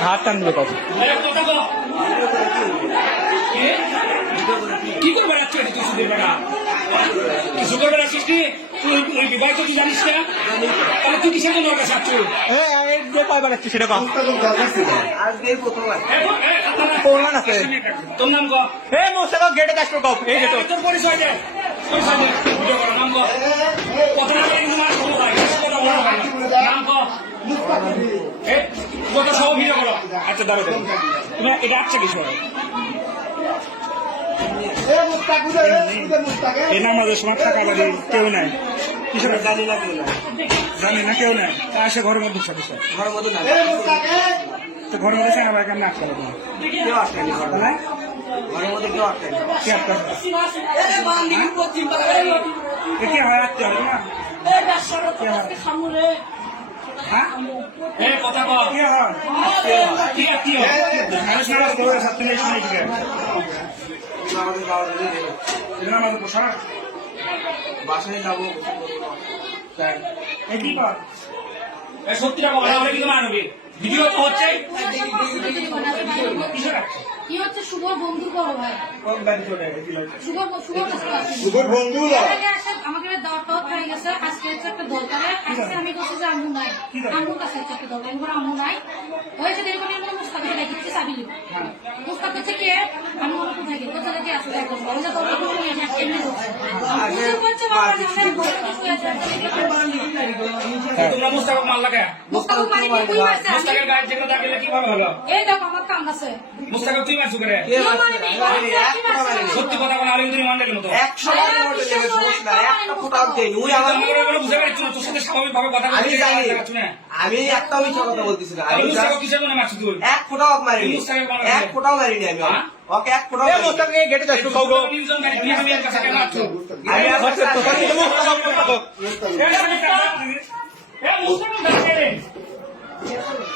হাত টান দিলে কত কি করবে রাখছো এটা তুই সুদের বেড়া কিছু করবে রাখছিস কি তুই বিবাহ তো তুই জানিস না তাহলে তুই কিসের জন্য কাছে আসছো যে কয়বার আসছি সেটা কম প্রমাণ আছে তোর নাম কো মোস্তাক গেটে আসবে কম এই গেট তোর পরিচয় দে ভিডিও করো নাম কো কত না কিন্তু মার ছোট ভাই কত বড় ভাই নাম কো কত সব ভিডিও করো আচ্ছা দাঁড়াও তুমি এটা আসছে কিছু এই নামাজের সময় থাকা বাড়ি কেউ নাই কিসের জানি না কেউ নাই আসে ঘরের মধ্যে সাথে তো ঘরের মধ্যে থাকা বাড়ি কেমন আসতে হবে কেউ আসেনি ঘরের মধ্যে কেউ আসেনি কি হয় আসতে হবে না কথা বল কি হয় কি হয় মানুষ নামাজ পড়ে সাথে নেই শুনে কি আমাদের পোশাক বাসায় যাবো সত্যিটা বলা হলে কিন্তু মানবি ভিডিও তো হচ্ছে কি হচ্ছে শুভ বন্ধু করো ভাই শুভ বন্ধু আমাকে দাওয়াত হয়ে গেছে আজকে হচ্ছে একটা দরকারে আজকে আমি বলছি যে আম্মু নাই আম্মুর কাছে হচ্ছে একটা দরকার এবার আম্মু নাই হয়েছে দেখুন মুস্তাকে দেখছি চাবি লিখি মুস্তাক হচ্ছে কে আমি মনে কোথায় গেল কোথা থেকে আসলে এখন বলে যে তোর এমনি তোমরা মুস্তাক মাল লাগা মুস্তাকের গায়ে যেগুলো দাগলে কিভাবে হলো এই দেখো আমার কাম আছে মুস্তাক তুই মারছু করে সত্যি কথা বলে আলিম তুমি মানলে কেন তো 100 বার নোটে লেগে সমস্যা একটা ফোটাও দেই ওই আমার বুঝতে পারছি না তোর সাথে স্বাভাবিক ভাবে কথা আমি জানি না আমি একটা মিথ্যা কথা বলতেছি না আমি মুস্তাক কিসের জন্য মারছু তুই এক ফোটাও মারিনি এক ফোটাও মারিনি আমি ওকে এক ফোটাও মোস্তাক গেটে আসবে কও গো নিউজন গাড়ি নিয়ে আমি এর কাছে কেন মারছু আমি মুস্তাক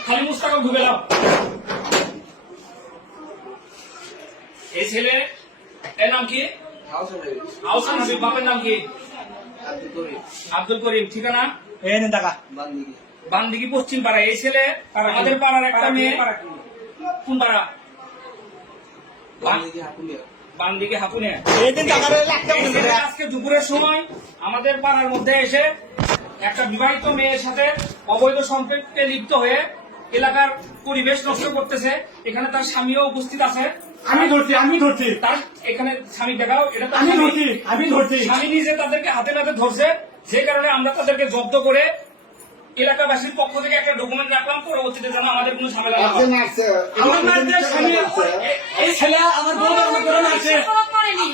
খালি মুস্তাক ঢুকে দাও এই ছেলে এর নাম কি আউসান হাবিব বাপের নাম কি আব্দুল করিম ঠিকানা এই নেন টাকা বান্দিগি পশ্চিম পাড়া এই ছেলে আমাদের পাড়ার একটা মেয়ে কোন পাড়া বান্দিগি হাপুনে এই দিন টাকা আজকে দুপুরের সময় আমাদের পাড়ার মধ্যে এসে একটা বিবাহিত মেয়ের সাথে অবৈধ সম্পর্কে লিপ্ত হয়ে এলাকার পরিবেশ নষ্ট করতেছে এখানে তার স্বামীও উপস্থিত আছে আমি ধরছি তার এখানে স্বামী দেখাও এটা তো আমি ধরছি স্বামী নিজে তাদেরকে হাতে নাতে ধরছে যে কারণে আমরা তাদেরকে জব্দ করে এলাকাবাসীর পক্ষ থেকে একটা ডকুমেন্ট রাখলাম পরবর্তীতে যেন আমাদের কোনো ঝামেলা না হয় আমার মাঝে স্বামী এই ছেলে আমার বউ আমার করে আছে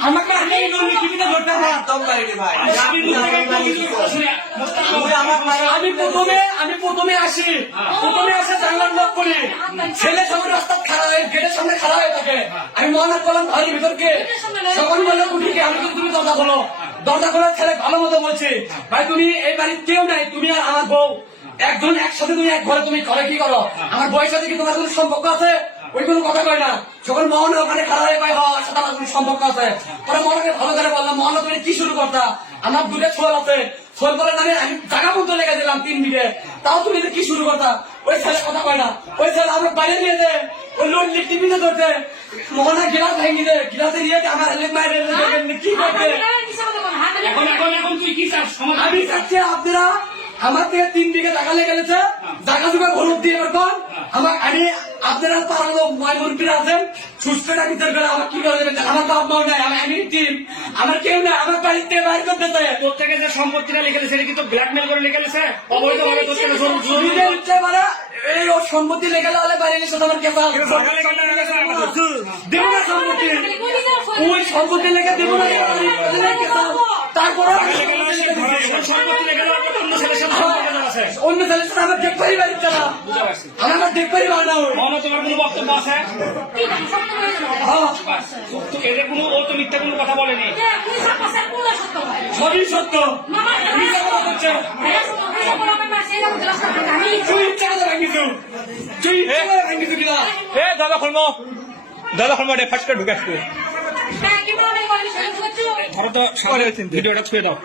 আমাকে আমি নন্দি টিভিতে ধরতে না একদম মারিনি ভাই আমি প্রথমে আসি এসে জানলাম লক করি ছেলে সবার রাস্তা খাড়া হয়ে গেটের সামনে খাড়া হয়ে থাকে আমি মনে করলাম ঘরের ভিতরকে তখন বললাম উঠিকে আমি কিন্তু তুমি দরজা খোলার ছেলে ভালো মতো বলছে ভাই তুমি এই বাড়ির কেউ নাই তুমি আর আমার বউ একজন একসাথে তুমি এক ঘরে তুমি ঘরে কি করো আমার বউয়ের সাথে কি তোমার কোনো সম্পর্ক আছে ওই কোনো কথা কয় না যখন মোহন ওখানে খাড়া হয়ে কয় হওয়ার সাথে আমার কোনো সম্পর্ক আছে পরে মোহনকে ভালো করে বললাম মোহন তুমি কি শুরু করতা আমার দুটো ছোল আছে ছোল বলে আমি জায়গা মতো লেগে দিলাম 3 বিঘে তাও তুমি কি শুরু করতা ওই ছেলে কথা কয় না ওই ছেলে আমরা বাইরে নিয়ে যায় ওই লোড টিভিতে ধরতে মোহনের গিলাস ভেঙে দেয় গিলাসে দিয়ে আমার মায়ের কি করবে এখন তুই কি চাস আমি চাচ্ছি আপনারা আমার থেকে 3 বিঘে টাকা লেগে গেছে জায়গা জুগা গরুপ দিয়ে করবেন আমি আপনারা পারালো মন্ত্রীরা আছেন সুস্থটা ভিতর করে আমার কি করে দেবেন আমার বাপ মাও নাই আমি টিম আমার কেউ না আমার বাড়িতে বাইর করতে চাই তোর থেকে যে সম্পত্তিটা লিখে দিয়েছে সেটা কি তো ব্ল্যাকমেল করে লিখে দিয়েছে অবৈধভাবে তোর থেকে জমিতে উঠতে পারে এই ও সম্পত্তি লেগে গেলে বাইরে এসে আমার কে পাবে দেব না সম্পত্তি ওই সম্পত্তি লেগে দেব না তারপরে সম্পত্তি লিখে দেওয়ার পর অন্য ছেলের সাথে অন্য ছেলের সাথে আমার দেখ পারি বাড়িতে না আমার দেখ পারি না তোমার কোনো বক্তব্য আছে এদের কোনো ও তো মিথ্যা কোনো কথা বলেনি সবই সত্য দাদা খুলবো ফার্স্ট ঢুকে আসবে ধরো তো ভিডিওটা ছুঁয়ে দাও